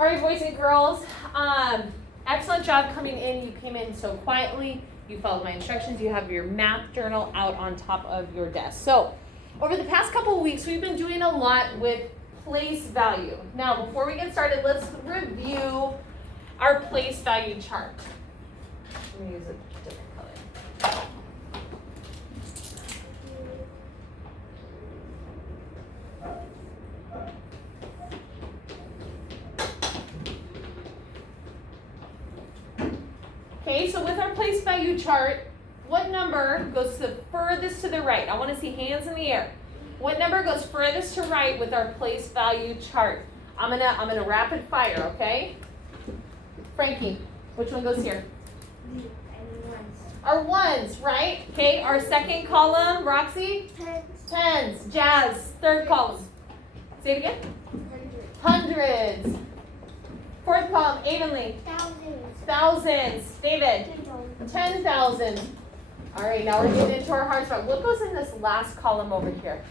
All right, boys and girls, excellent job coming in. You came in so quietly. You followed my instructions. You have your math journal out on top of your desk. So, over the past couple of weeks, we've been doing a lot with place value. Now, before we get started, let's review our place value chart. I'm going to use a different color. Okay, so with our place value chart, what number goes the furthest to the right? I want to see hands in the air. What number goes furthest to right with our place value chart? I'm gonna rapid fire, okay? Frankie, which one goes here? Our ones, right? Okay, our second column, Roxy? Tens. Jazz, third column. Say it again. Hundreds. Fourth column, Avonlea. Thousands. David. 10,000. All right, now we're getting into our hard spot. What goes in this last column over here?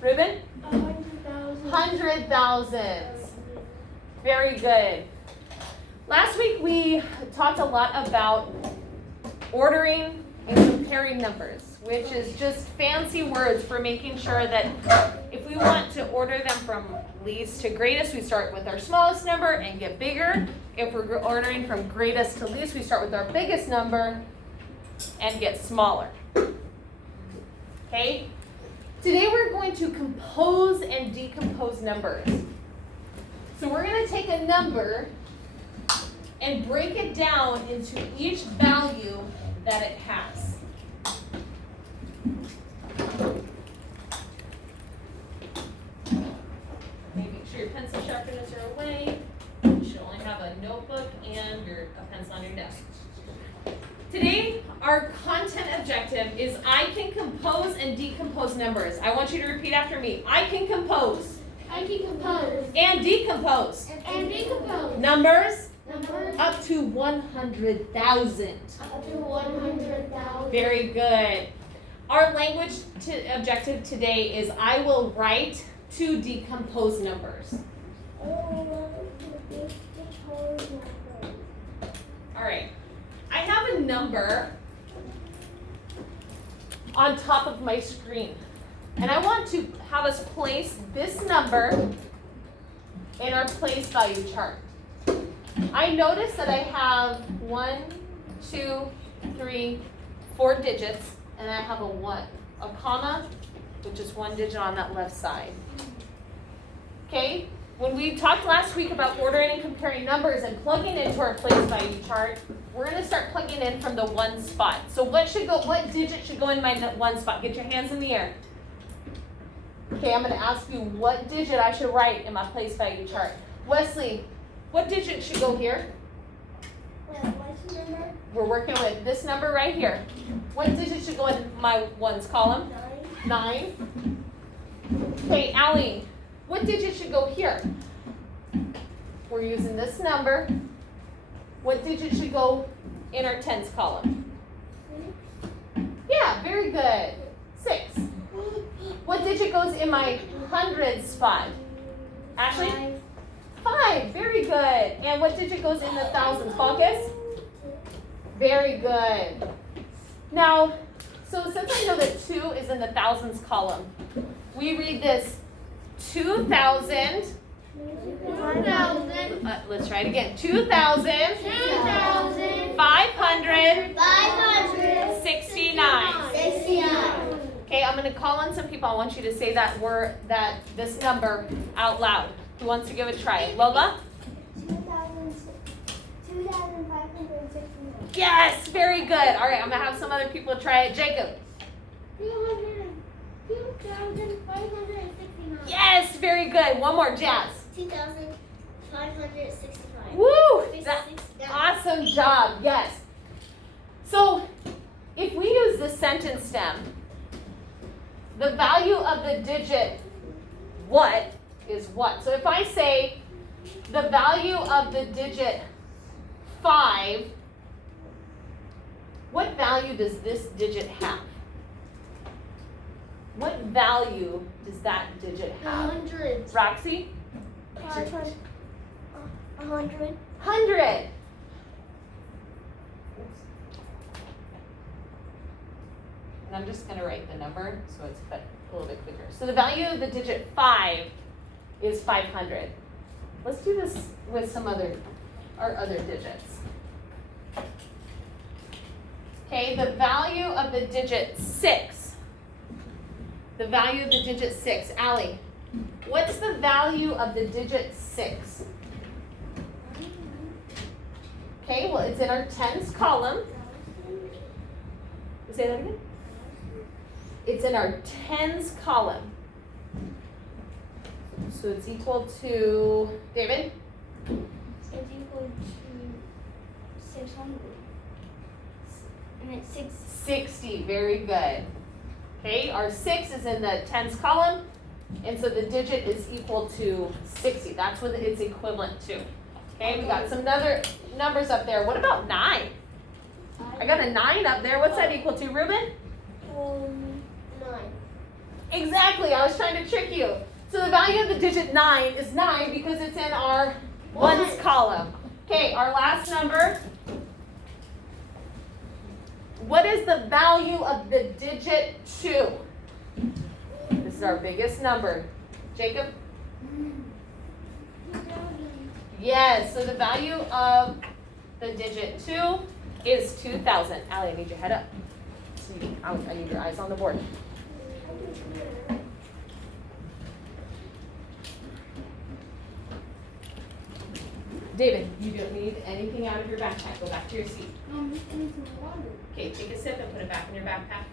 Ruben? 100,000. Very good. Last week we talked a lot about ordering and comparing numbers, which is just fancy words for making sure that if we want to order them from least to greatest, we start with our smallest number and get bigger. If we're ordering from greatest to least, we start with our biggest number and get smaller. Okay? Today we're going to compose and decompose numbers. So we're going to take a number and break it down into each value that it has. Make sure your pencil sharpeners are away. You should only have a notebook and a pencil on your desk. Today, our content objective is I can compose and decompose numbers. I want you to repeat after me. I can compose. I can compose. And decompose. And decompose. Numbers. Numbers. Up to 100,000. Up to 100,000. Very good. Our language objective today is I will write to decompose numbers. All right. I have a number on top of my screen, and I want to have us place this number in our place value chart. I notice that I have 1, 2, 3, 4 digits, and I have a comma, which is 1 digit on that left side. Okay? When we talked last week about ordering and comparing numbers and plugging into our place value chart, we're going to start plugging in from the 1 spot. So what digit should go in my 1 spot? Get your hands in the air. Okay, I'm going to ask you what digit I should write in my place value chart. Wesley, what digit should go here? What's the number? We're working with this number right here. What digit should go in my ones column? 9. Okay, Allie, what digit should go here? We're using this number. What digit should go in our tens column? Yeah, very good. 6. What digit goes in my hundreds spot? Ashley? 5. Very good. And what digit goes in the thousands? Focus? Very good. Now, so since I know that 2 is in the thousands column, we read this 2,000. 1,000. Let's try it again. 2,000. 2,000. 500. 569. 69. Okay, I'm going to call on some people. I want you to say this number out loud. Who wants to give it a try? Lola? 2,569. Yes, very good. All right, I'm going to have some other people try it. Jacob? 2,569. Yes, very good. One more. Jazz? 2,565. Woo! Awesome job. Yes. So, if we use the sentence stem, the value of the digit what is what? So if I say the value of the digit 5, what value does this digit have? What value does that digit have? Hundreds. Roxy? 500. 100. 100. And I'm just going to write the number so it's a little bit quicker. So the value of the digit 5 is 500. Let's do this with our other digits. Okay, the value of the digit 6. The value of the digit 6. Allie, what's the value of the digit 6? Okay, well, it's in our tens column. Say that again. It's in our tens column. So it's equal to, David? It's equal to 600. And it's 60, very good. Okay, our 6 is in the tens column, and so the digit is equal to 60. That's what it's equivalent to. Okay, we got some other numbers up there. What about 9? I got a 9 up there. What's that equal to, Ruben? 9. Exactly, I was trying to trick you. So the value of the digit 9 is 9 because it's in our ones column. Okay, our last number. What is the value of the digit 2? This is our biggest number. Jacob? Yes, so the value of the digit 2 is 2,000. Allie, I need your head up. I need your eyes on the board. David, you don't need anything out of your backpack. Go back to your seat. Okay, take a sip and put it back in your backpack.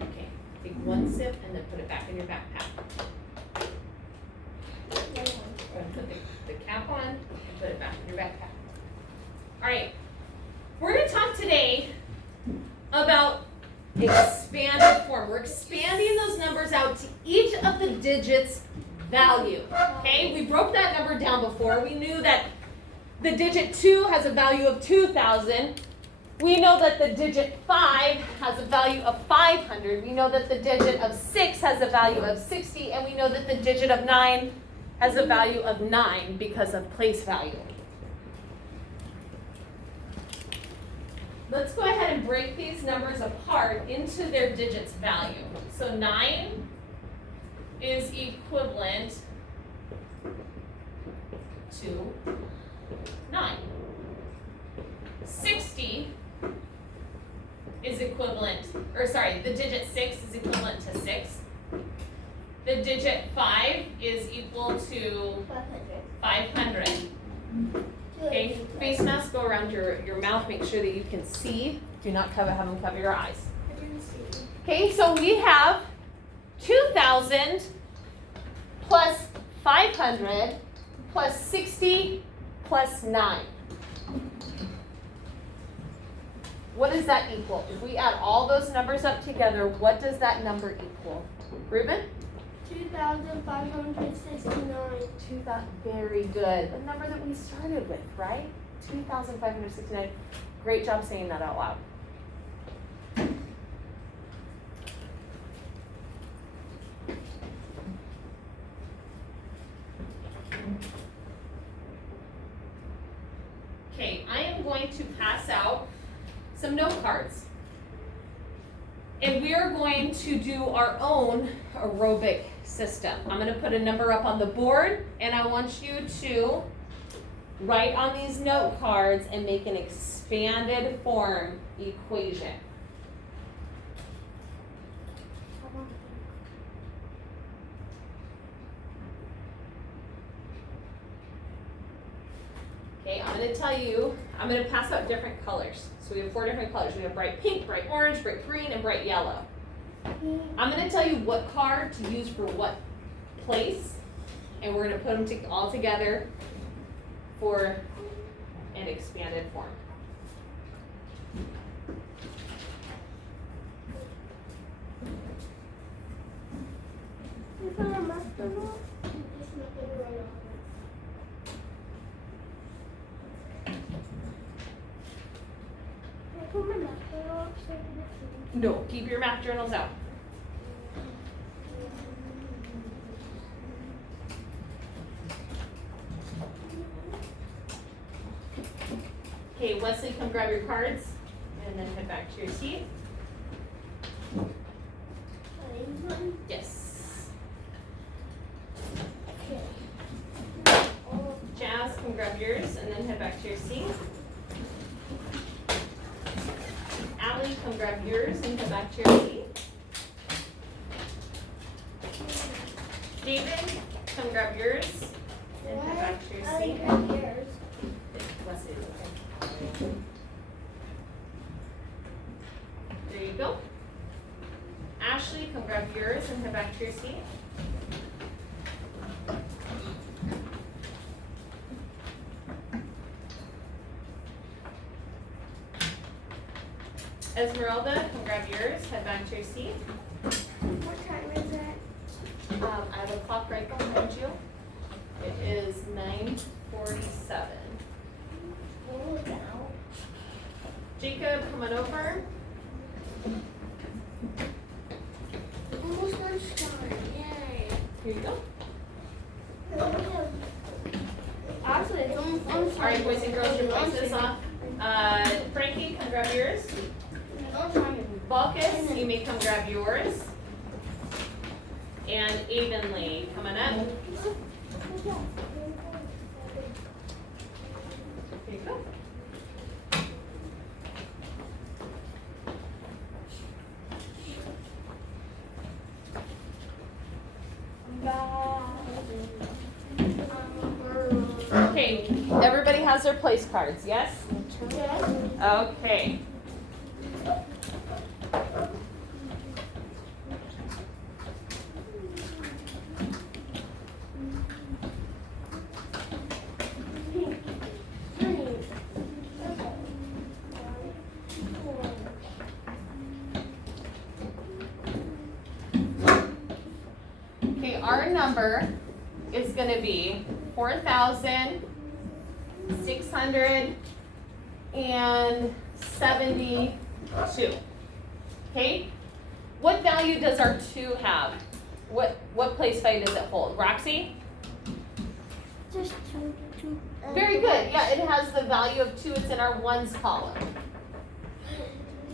Okay, take one sip and then put it back in your backpack. Go ahead and put the cap on and put it back in your backpack. All right, we're going to talk today about expanded form. We're expanding those numbers out to each of the digits' value. Okay, we broke that number down before. We knew that the digit 2 has a value of 2,000. We know that the digit 5 has a value of 500. We know that the digit of 6 has a value of 60. And we know that the digit of 9 has a value of 9 because of place value. Let's go ahead and break these numbers apart into their digits value. So 9 is equivalent to 9. 60 is equivalent, the digit 6 is equivalent to 6. The digit 5 is equal to 500. Okay, face mask, go around your mouth, make sure that you can see. Do not have them cover your eyes. Okay, so we have 2,000 plus 500 plus 60 plus 9. What does that equal? If we add all those numbers up together, what does that number equal? Ruben? 2,569. Very good. The number that we started with, right? 2,569. Great job saying that out loud. Okay, I am going to pass out some note cards. And we are going to do our own aerobic system. I'm going to put a number up on the board, and I want you to write on these note cards and make an expanded form equation. Okay, I'm going to tell you, I'm going to pass out different colors. So we have 4 different colors. We have bright pink, bright orange, bright green, and bright yellow. I'm going to tell you what card to use for what place, and we're going to put them all together for an expanded form. No, keep your math journals out. Okay, Wesley, come grab your cards and then head back to your seat. Yes. Jazz, come grab yours and then head back to your seat. Allie, come grab yours and head back to your seat. David, come grab yours and head back to your seat. Wesley, okay. There you go. Ashley, come grab yours and head back to your seat. Esmeralda, come grab yours, head back to your seat. What time is it? I have a clock right behind you. It is 9:47. Oh, now. Jacob, come on over. Almost lunchtime. Yay. Here you go. Actually, it's almost lunchtime. All right, boys and girls, your voices off. Frankie, come grab yours. Balkus, you may come grab yours. And Evenly, come on up. Here you go. Okay, everybody has their place cards, yes? Okay. Okay, our number is going to be 4,672. Okay? What value does our 2 have? What place value does it hold? Roxy? Just two. Very good. Yeah, it has the value of 2. It's in our ones column.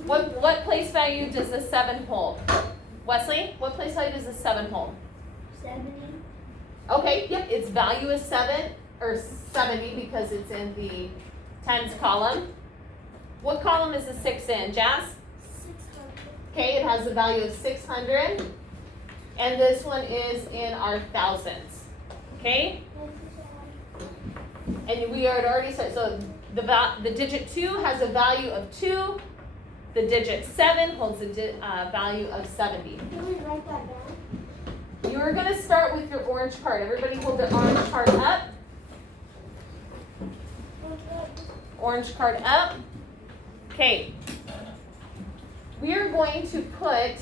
What place value does the 7 hold? Wesley, what place value does the 7 hold? 70. Okay, yep, its value is 7 or 70 because it's in the tens column. What column is the 6 in, Jazz? 600. Okay, it has the value of 600. And this one is in our thousands. Okay? And we had already said, so the digit 2 has a value of 2. The digit 7 holds a value of 70. Can we write that down? You're going to start with your orange card. Everybody hold their orange card up. Orange card up. Okay. We are going to put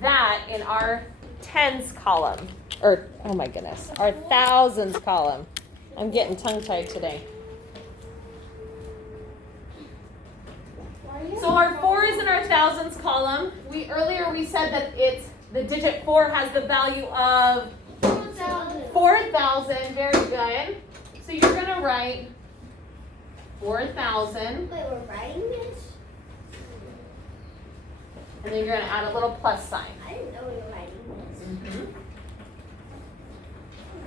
that in our tens column. Or, oh my goodness, our thousands column. I'm getting tongue-tied today. So our 4 is in our thousands column. Earlier we said that the digit 4 has the value of 4,000. Very good. So you're going to write 4,000. Wait, we're writing this? And then you're going to add a little plus sign. I didn't know we were writing this. Mm-hmm.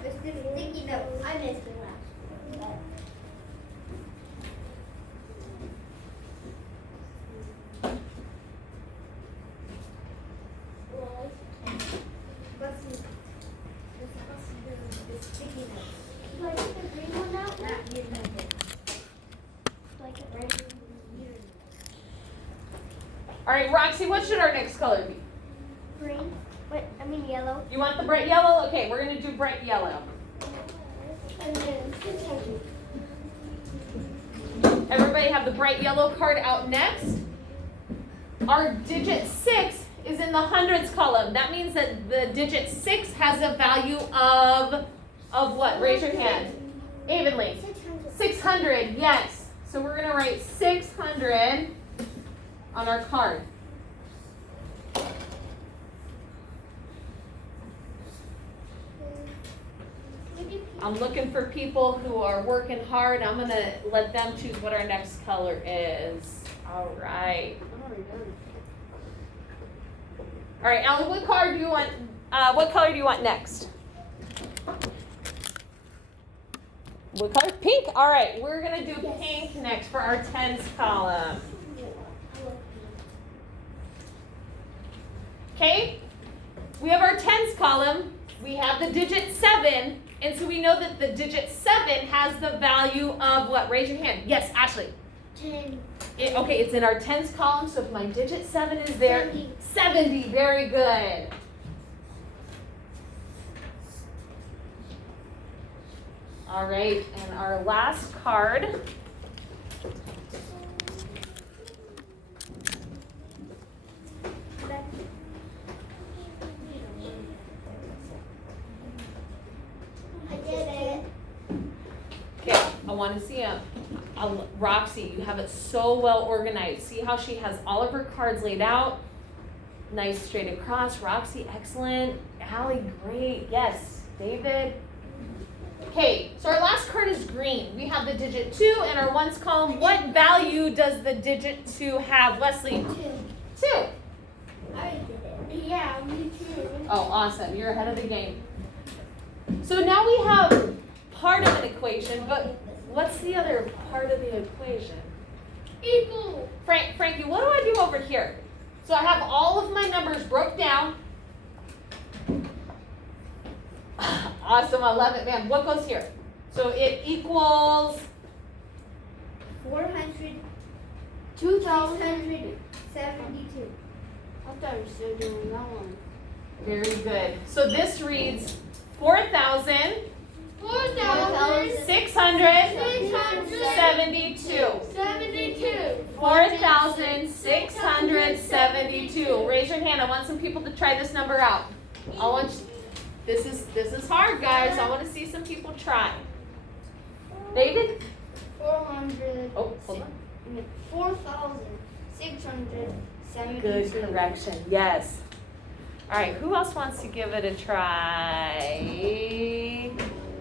This is sticky notes. I missed it last. All right, Roxy, what should our next color be? Green. Wait, I mean yellow. You want the bright yellow? Okay, we're going to do bright yellow. And then 600. Everybody have the bright yellow card out next. Our digit 6 is in the hundreds column. That means that the digit 6 has a value of what? Raise your hand. Evenly. 600. 600, yes. So we're going to write 600. on our card? I'm looking for people who are working hard. I'm gonna let them choose what our next color is. All right. All right, Allie, what color do you want? What color do you want next? What color? Pink. All right, we're gonna do pink next for our tens column. Okay. We have our tens column. We have the digit 7. And so we know that the digit 7 has the value of what? Raise your hand. Yes, Ashley. 10. Okay, it's in our tens column, so if my digit 7 is there, 70. Very good. All right, and our last card. Okay, I want to see a Roxy, you have it so well organized. See how she has all of her cards laid out? Nice straight across. Roxy, excellent. Allie, great. Yes. David. Okay, so our last card is green. We have the digit 2 in our ones column. What value does the digit 2 have, Wesley? 2. I did it. Yeah, me too. Oh, awesome. You're ahead of the game. So now we have part of an equation, but what's the other part of the equation? Equal. Frankie, what do I do over here? So I have all of my numbers broke down. Awesome, I love it, man. What goes here? So it equals 400. 2,672. I thought we were still doing that one. very good. So this reads 4,000. 672. 4,672. Raise your hand. I want some people to try this number out. This is hard, guys. I want to see some people try. David? 400. Oh, hold on. 4,672. Good correction. Yes. All right. Who else wants to give it a try?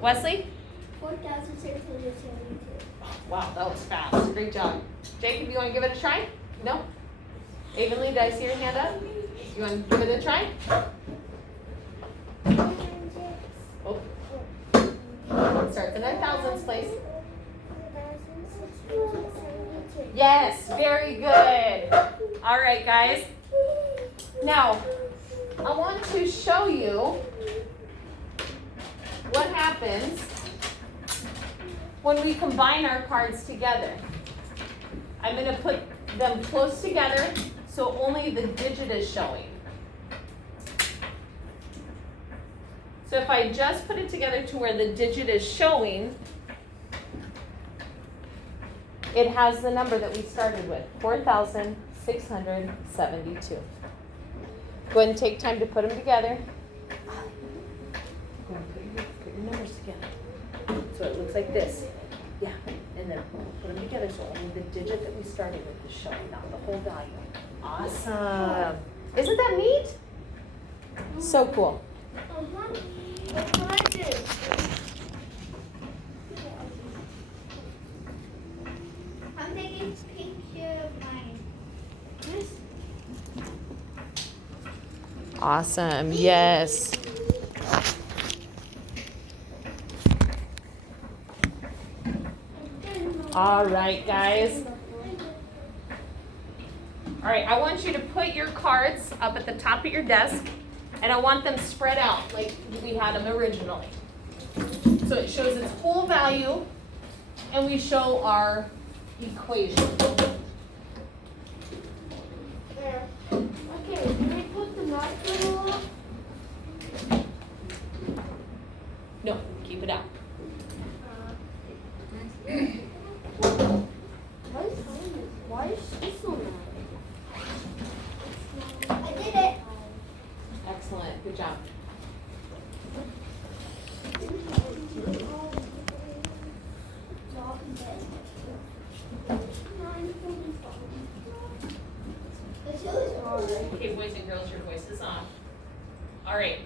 Wesley? 4,672. Wow, that was fast. Great job. Jacob, you want to give it a try? No? Avonlea, did I see your hand up? You want to give it a try? Oh. Starts in our thousands place. Yes, very good. All right, guys. Now, I want to show you what happens when we combine our cards together. I'm going to put them close together so only the digit is showing. So if I just put it together to where the digit is showing, it has the number that we started with, 4,672. Go ahead and take time to put them together. Go ahead and put your numbers together. So it looks like this. Yeah, and then put them together so only the digit that we started with is showing, not the whole value. Awesome. Isn't that neat? So cool. I'm taking a picture of mine. Awesome, yes. All right, guys. All right, I want you to put your cards up at the top of your desk, and I want them spread out like we had them originally. So it shows its whole value, and we show our equation. There. Okay, can we put the marker up? No, keep it out. Why is this so loud? I did it. Excellent, good job. Okay, boys and girls, your voice is on. All right.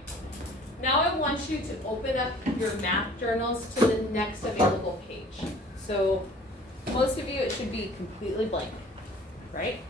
Now I want you to open up your math journals to the next available page. So most of you, it should be completely blank, right?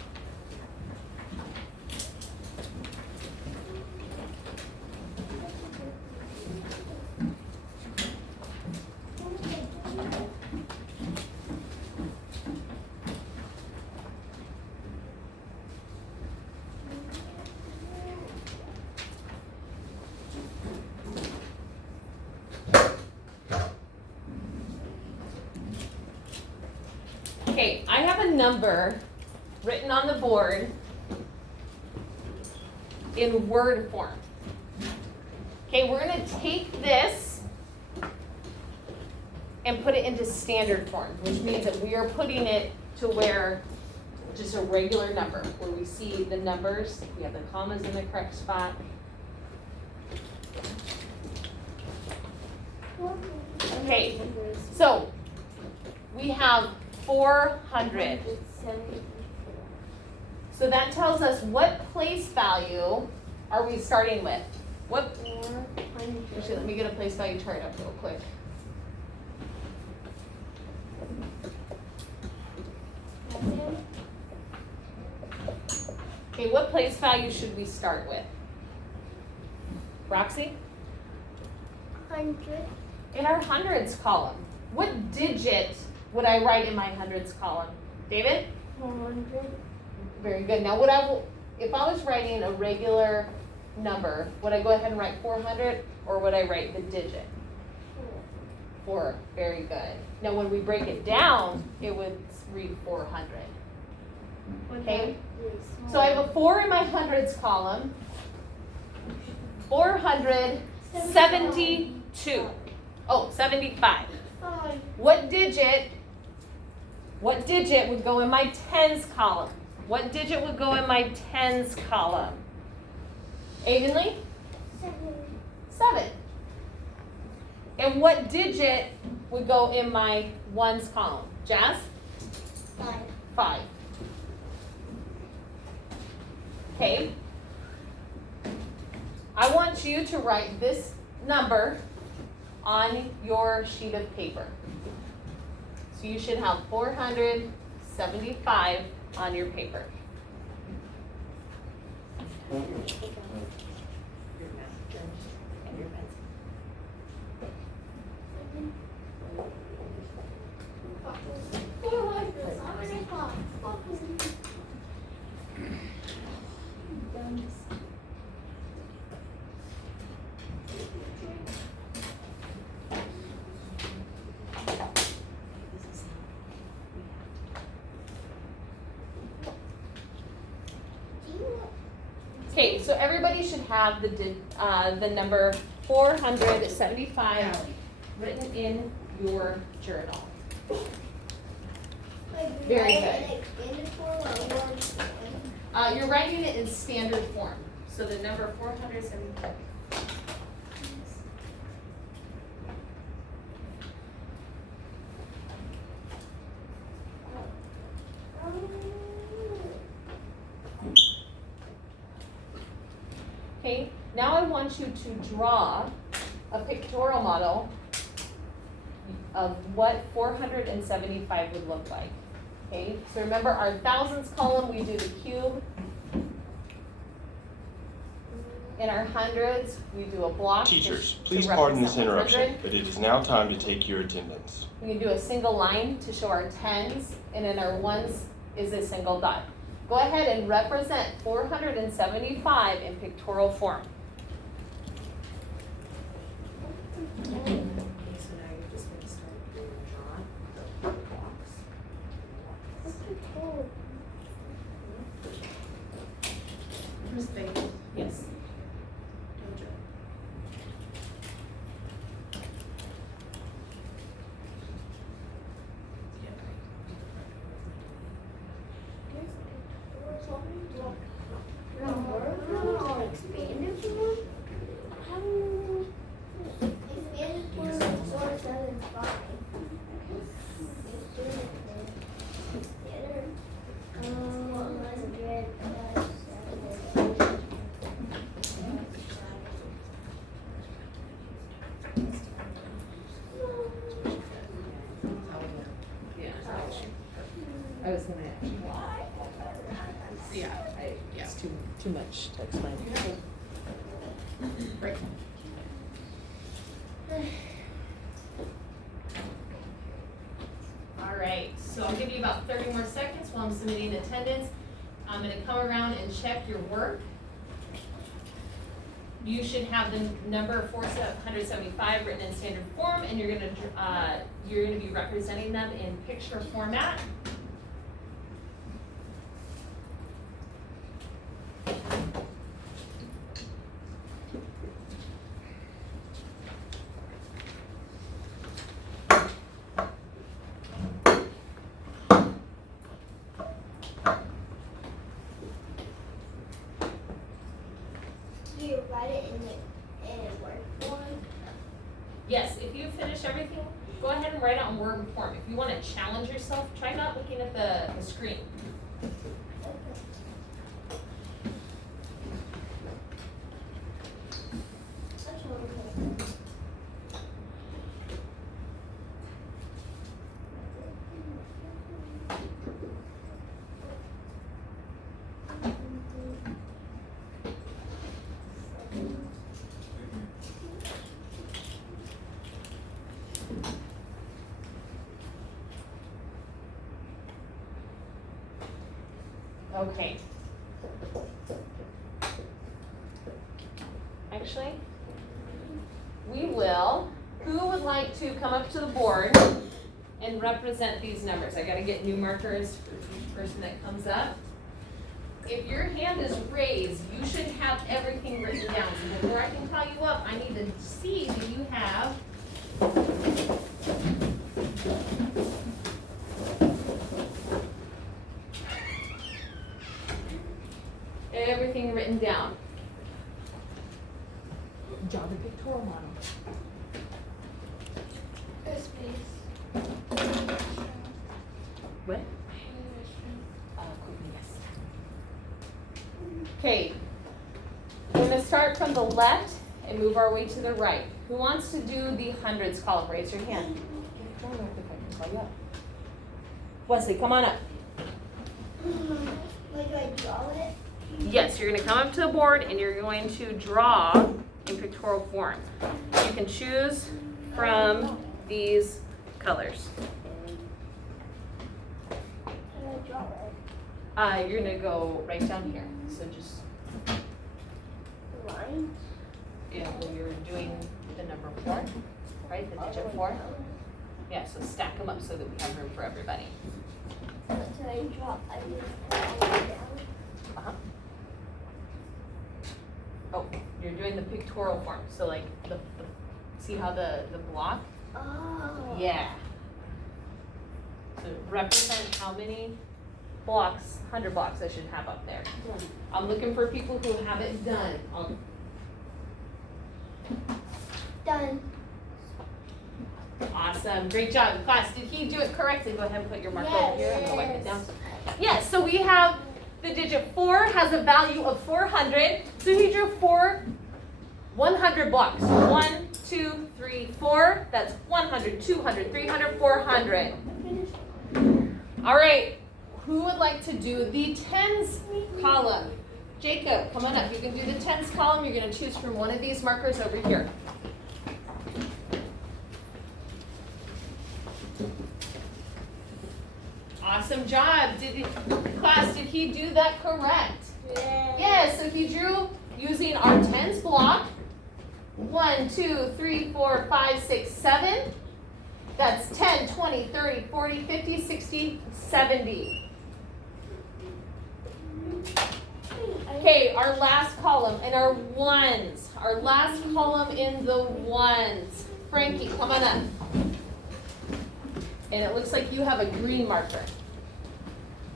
Okay, I have a number written on the board in word form. Okay, we're going to take this and put it into standard form, which means that we are putting it to where just a regular number, where we see the numbers, we have the commas in the correct spot. Okay, so we have 400. So that tells us what place value are we starting with? What? Actually, let me get a place value chart up real quick. Okay, what place value should we start with? Roxy? 100. In our hundreds column, what digit would I write in my hundreds column? David? 400. Very good. Now, if I was writing a regular number, would I go ahead and write 400, or would I write the digit? 4. Very good. Now, when we break it down, it would read 400. Okay? So I have a 4 in my hundreds column. 472. Oh, 75. What digit would go in my tens column? What digit would go in my tens column? Evenly? 7. And what digit would go in my ones column? Jazz? 5. Okay. I want you to write this number on your sheet of paper. So you should have 475 on your paper. Okay, so everybody should have the number 475 written in your journal. Very good. You're writing it in standard form. So the number 475. Okay, now I want you to draw a pictorial model of what 475 would look like. Okay, so remember our thousands column, we do the cube. In our hundreds, we do a block. Teachers, please pardon this interruption, but it is now time to take your attendance. We can do a single line to show our tens, and in our ones is a single dot. Go ahead and represent 475 in pictorial form. Okay, so now you're just going to start doing draw blocks. Who's thinking? Yes. It's too much to explain. Great. All right, so I'll give you about 30 more seconds while I'm submitting attendance. I'm gonna come around and check your work. You should have the number 475 written in standard form, and you're gonna be representing them in picture format. Do you write it in Word form? Yes, if you finish everything, go ahead and write it on Word form. If you want to challenge yourself, try not looking at the screen. Okay. Actually, we will. Who would like to come up to the board and represent these numbers? I gotta get new markers for each person that comes up. If your hand is raised, you should have everything written down. So before I can call you up, I need to see that you have everything written down. Draw the pictorial model. This piece. What? Yes. Okay. We're going to start from the left and move our way to the right. Who wants to do the hundreds column? Raise your hand. Wesley, come on up. Like I draw it? Yes, you're going to come up to the board and you're going to draw in pictorial form. You can choose from these colors. How do I draw it? You're going to go right down here. So just, Lines? when you're doing the number 4, right? The digit 4. Yeah, so stack them up so that we have room for everybody. What do I draw? I just draw it down. Uh-huh. Oh, you're doing the pictorial form. So like see how the block? Oh. Yeah. So represent how many blocks, 100 blocks I should have up there. I'm looking for people who have it done. Done. Awesome, great job. Class, did he do it correctly? Go ahead and put your marker over here. I'm gonna wipe it down. Yes. Yes, so we have the digit 4 has a value of 400. So he drew 100 blocks. 1, 2, 3, 4. That's 100, 200, 300, 400. All right, who would like to do the tens column? Jacob, come on up. You can do the tens column. You're going to choose from one of these markers over here. Awesome job. Class, did he do that correct? Yeah. Yes, so he drew using our tens block. 1, 2, 3, 4, 5, 6, 7. That's 10, 20, 30, 40, 50, 60, 70. Okay, our last column and our ones. Our last column in the ones. Frankie, come on up. And it looks like you have a green marker.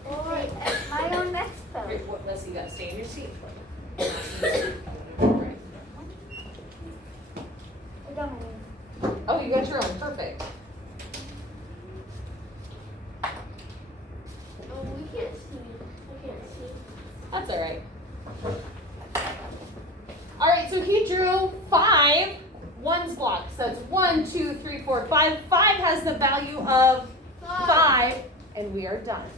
Alright, my own next though. Here, let's see, you gotta stay in your seat. I got my own. Oh, you got your own, perfect. Oh, we can't see. I can't see. That's all right. All right, so he drew 5 ones blocks. So it's 1, 2, 3, 4, 5. 5 has the value of 5, and we are done.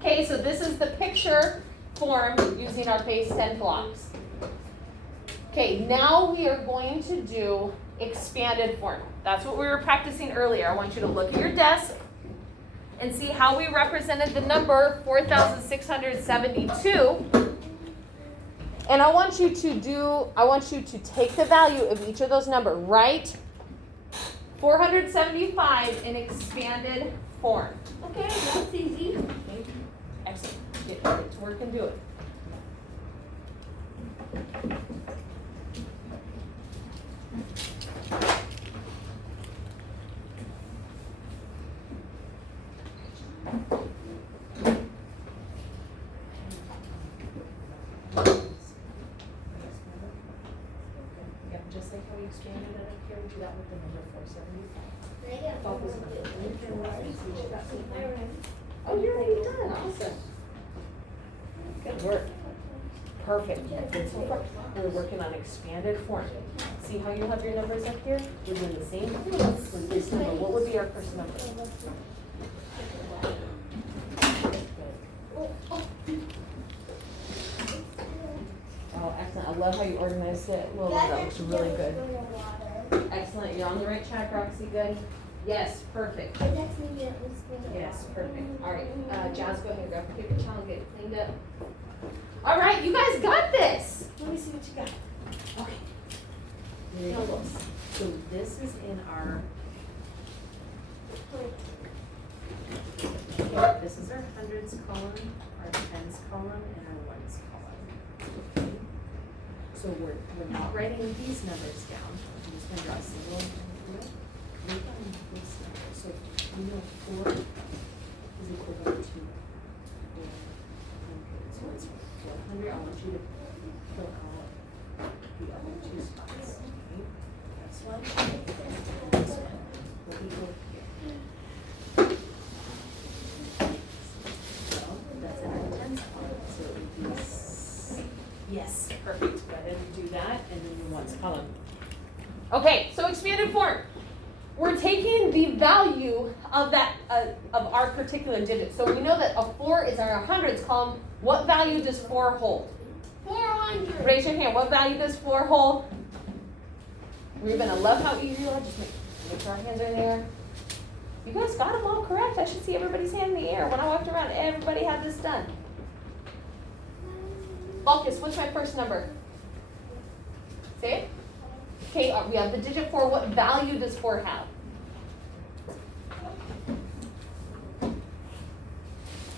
Okay, so this is the picture form using our base 10 blocks. Okay, now we are going to do expanded form. That's what we were practicing earlier. I want you to look at your desk and see how we represented the number 4,672. And I want you to take the value of each of those numbers, write 475 in expanded form. Okay, that's easy. Excellent. Get to work and do it. Yeah, just like how we expanded it up here, we do that with the number 475. Focus on it. Oh, you're already done. Awesome. Good work. Perfect. Good so far. We're working on expanded form. See how you have your numbers up here? We're doing the same thing with this number. What would be our first number? Oh, excellent. I love how you organized it. Well, that looks really good. Excellent. You're on the right track, Roxy. Good. Yes, perfect. Yes, perfect. All right, Jazz, go ahead and grab a paper towel and get it cleaned up. All right, you guys got this. Let me see what you got. Okay. There you go. So this is in our, this is our hundreds column, our tens column, and our ones column. Okay. So we're not writing these numbers down. I'm just gonna draw a single. Look on this number. So we know 4 is equivalent to 400. So it's 400. I want you to fill out the other two spots. Okay. This one and this one will equal here. So that's in our tens column. So it would be yes, perfect. Go ahead and do that, and then your ones column. Okay, so expanded form. We're taking the value of that of our particular digit. So we know that a 4 is our hundreds column. What value does 4 hold? 400. Raise your hand. What value does 4 hold? We're gonna love how easy you are. Just make sure our hands are in the air. You guys got them all correct. I should see everybody's hand in the air. When I walked around, everybody had this done. Balkus, what's my first number? Say it. Okay, we have the digit 4. What value does 4 have?